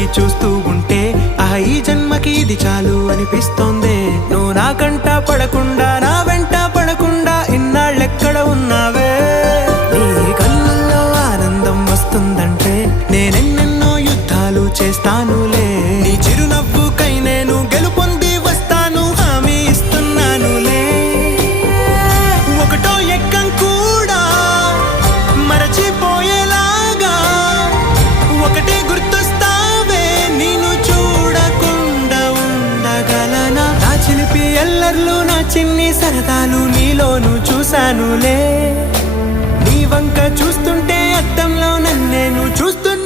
చూస్తూ ఉంటే ఈ జన్మకి ఇది చాలు అనిపిస్తోంది. నువ్వు నా కంట పడకుండా నా వెంట పడకుండా ఇన్నాళ్ళెక్కడ ఉన్నావే? నీ కళ్ళల్లో ఆనందం వస్తుందంటే నేనెన్నెన్నో యుద్ధాలు చేస్తానులే. నీ చిరునవ్వుకై నేను గెలుపొంది వస్తాను, హామీ ఇస్తున్నానులే. ఒకటో ఎక్కం కూడా మరచిపోయేలాగా ఒకటే గుర్తొస్తావే, నేను చూడకుండా ఉండగలనా? నా చిలిపి ఎల్లర్లు నా చిన్ని సరదాలు నీలోను చూశానులే. నీ వంక చూస్తుంటే అద్దంలో నన్నేను చూస్తూ